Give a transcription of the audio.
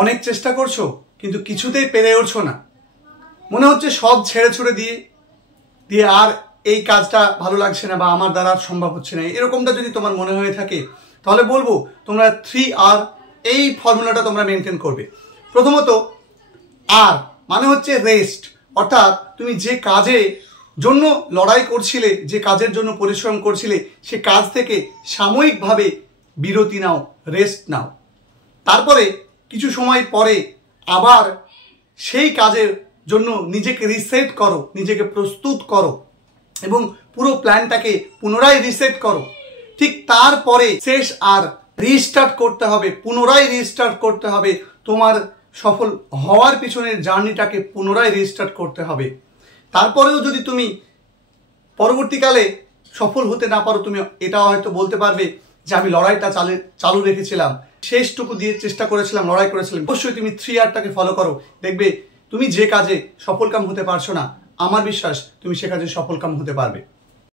অনেক চেষ্টা করছো কিন্তু কিছুতেই পেরে উঠছো না, মনে হচ্ছে সব ছেড়ে ছুড়ে দিয়ে আর এই কাজটা ভালো লাগছে না বা আমার দ্বারা সম্ভব হচ্ছে না, এরকমটা যদি তোমার মনে হয়ে থাকে তাহলে বলবো তোমরা 3R এই ফর্মুলাটা তোমরা মেনটেন করবে। প্রথমত আর মানে হচ্ছে রেস্ট, অর্থাৎ তুমি যে কাজে জন্য লড়াই করছিলে, যে কাজের জন্য পরিশ্রম করছিলে, সে কাজ থেকে সাময়িকভাবে বিরতি নাও, রেস্ট নাও। তারপরে কিছু সময় পরে আবার সেই কাজের জন্য নিজেকে রিসেট করো, নিজেকে প্রস্তুত করো এবং পুরো প্ল্যানটাকে পুনরায় রিসেট করো। ঠিক তারপরে শেষ আর রিস্টার্ট করতে হবে, পুনরায় রিস্টার্ট করতে হবে। তোমার সফল হওয়ার পিছনের জার্নিটাকে পুনরায় রিস্টার্ট করতে হবে। তারপরেও যদি তুমি পরবর্তীকালে সফল হতে না পারো, তুমি এটা হয়তো বলতে পারবে যে আমি লড়াইটা চালু রেখেছিলাম, শেষটুকু দিয়ে চেষ্টা করেছিলাম, লড়াই করেছিলাম। অবশ্যই তুমি 3Rটাকে ফলো করো, দেখবে তুমি যে কাজে সফলকাম হতে পারছো না, আমার বিশ্বাস তুমি সে কাজে সফলকাম হতে পারবে।